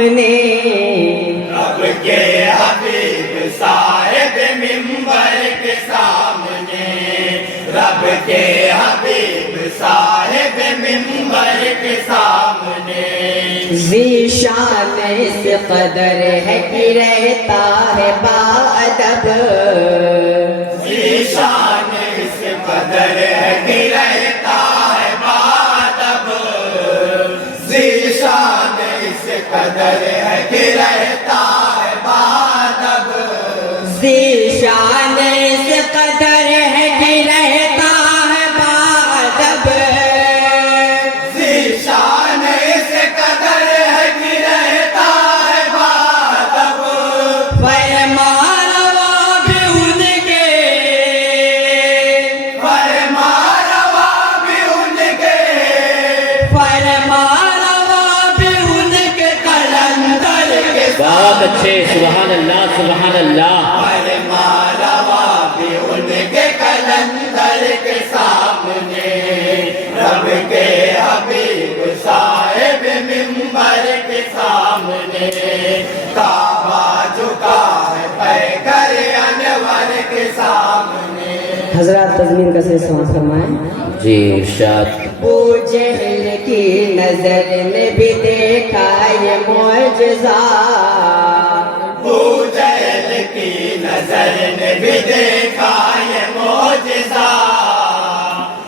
سامنے رب کے حبیب صاحب منبر کے سامنے رب کے حبیب صاحب منبر کے سامنے ذیشان اس قدر ہے کہ رہتا ہے باادب ذیشان اس قدر ہے کہ رہتا ہے باادب ذیشان اس قدر ہے کہ رہتا ہے باادب ذیشان اس قدر ہے کہ رہتا ہے باادب ذیشان اس قدر ہے کہ رہتا ہے باادب فرمانوا بھی ان کے فرمانوا بھی ان کے فرمانوا بھی ان کے قلندر کے بہت اچھے سبحان اللہ سبحان اللہ فرمانوا بھی ان کے قلندر کے سامنے رب کے حبیب صاحب منبر کے سامنے کعبہ جھکا ہے پیکر انور کے سامنے حضرات تزمین کا سلسلہ فرمائیں جی ارشاد ابو جہل کی نظر نے بھی دیکھا یہ معجزہ ابو جہل کی نظر نے بھی دیکھا یہ معجزہ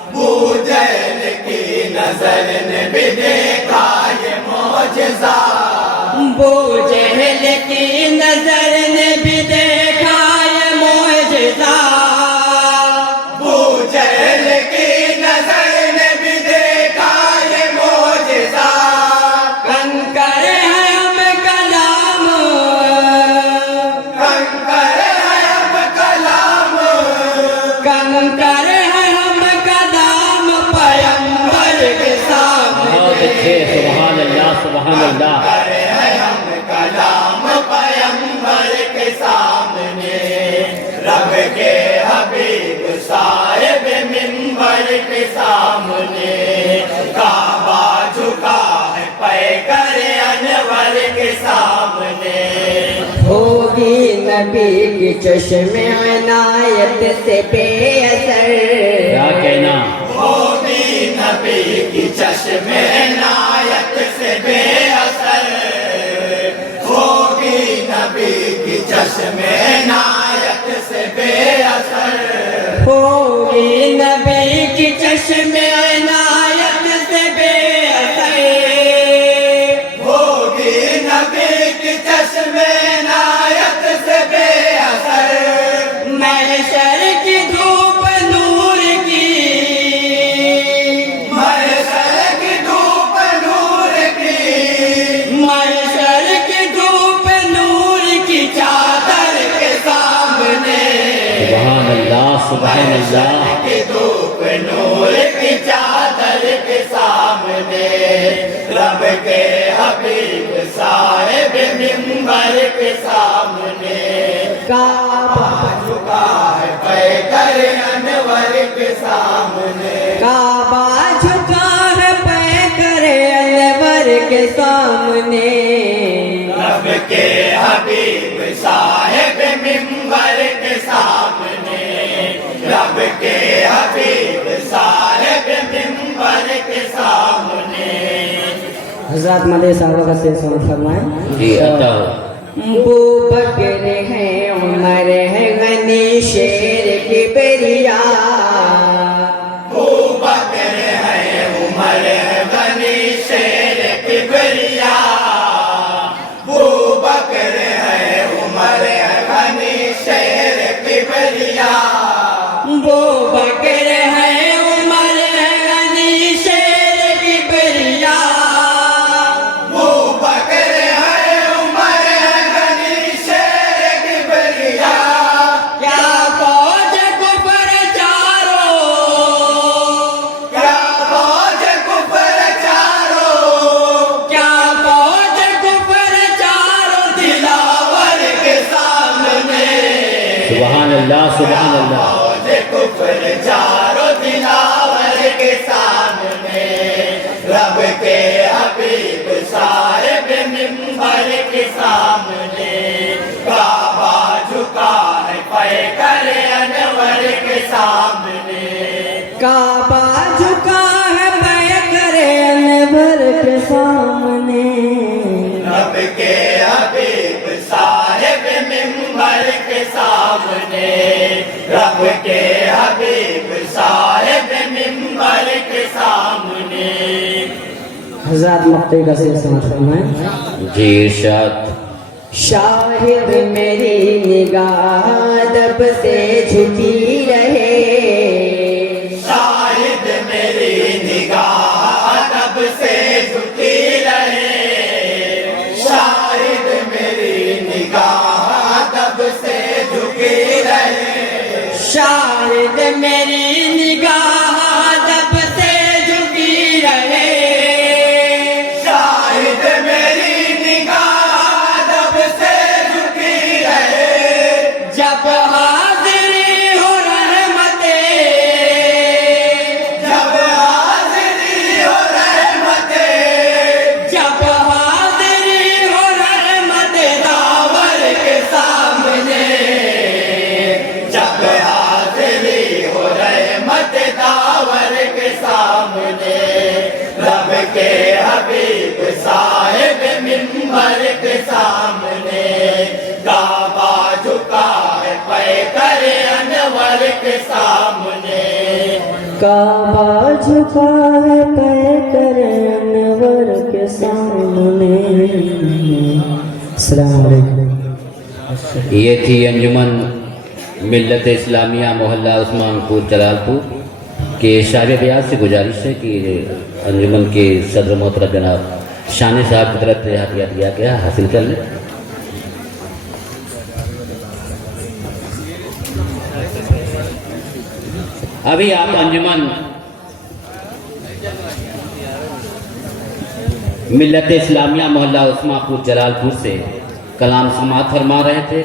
ابو جہل کی نظر نے بھی دیکھا یہ معجزہ ابو جہل کی نظر نے بھی دیکھا یہ معجزہ ابو جہل کی نظر نے بھی دیکھا یہ معجزہ کنکر ہے ہم کلام کنکر ہے اب کلام کنکر ہے ہم کلام پیمبر کے سامنے بہت اچھے سبحان اللہ سبحان اللہ کرے ہے ہم کلام پیمبر کے سامنے رب کے حبیب صاحب منبر کے سامنے کعبہ جھکا ہے پیکر انور کے سامنے ہوگی نبی کی چشم عنایت سے بے اثر کیا کہنا ہوگی نبی کی چشم عنایت سے بے اثر ہوگی نبی کی چشم عنایت سے بے اثر ہوگی نبی کی چشم عنایت سے بے اثر ہوگی نبی کی چشم عنایت سے بے اثر محشر کی دھوپ نور کی محشر کی دھوپ نور کی محشر کی دھوپ نور کی چادر کے سامنے سبحان اللہ سبحان اللہ کی دھوپ نور کی چادر کے سامنے رب کے حبیب صاحب منبر کے سامنے کعبہ جھکا ہے پیکر انور کے سامنے کعبہ جھکا ہے پیکر انور کے سامنے رب کے حبیب صاحب منبر کے سامنے رب کے حبیب صاحب منبر کے سامنے حضرات مدعی صاحبہ کا سلسلہ فرمائیں جی عطا ہو ابو بکر ہے عمر ہے غنی شیر کبریا ابو بکر ہے عمر ہے غنی شیر کبریا ابو بکر ہے عمر ہے غنی شیر کبریا ابو بکر ہے عمر ہے غنی شیر کبریا ابو بکر ہے عمر ہے غنی شیر کبریا کیا فوج کفر چاروں کیا فوج کفر چاروں کیا فوج کفر چاروں دلاور کے سامنے سبحان اللہ سبحان اللہ فوج کفر چاروں دلاور کے سامنے رب کے حبیب صاحب منبر انور کے سامنے کعبہ جھکا ہے پیکر انور کے سامنے کعبہ جھکا ہے پیکر انور کے سامنے رب کے حبیب صاحب منبر کے سامنے رب کے حبیب صاحب منبر کے سامنے حضرات مقطع کا سے سمجھ فرمائیں جی ارشاد شاہد میری نگاہ ادب سے جھکی رہے شاہد میری نگاہ ادب سے جھکی رہے شاہد میری نگاہ ادب سے جھکی رہے شاہد میری نگاہ ادب سے جھکی رہے شاہد میری نگاہ ادب سے جھکی رہے جب حاضری ہو رحمتیں جب حاضری ہو رحمتیں جب حاضری ہو رحمت داور کے سامنے جب حاضری ہو رحمت داور کے سامنے رب کے حبیب صاحب منبر کے سامنے کعبہ جھکا ہے پیکر انور کے سامنے کعبہ جھکا ہے پیکر انور کے سامنے السلام علیکم یہ تھی انجمن ملت اسلامیہ محلہ عثمان پور جلال پور کے شاعر ریاض سے گزارش ہے کہ انجمن کے صدر محترم جناب شانے صاحب کی طرف سے ہدیہ دیا گیا حاصل کر لیں ابھی آپ انجمن ملت اسلامیہ محلہ عثمان پور جلال پور سے کلام سماعت فرما رہے تھے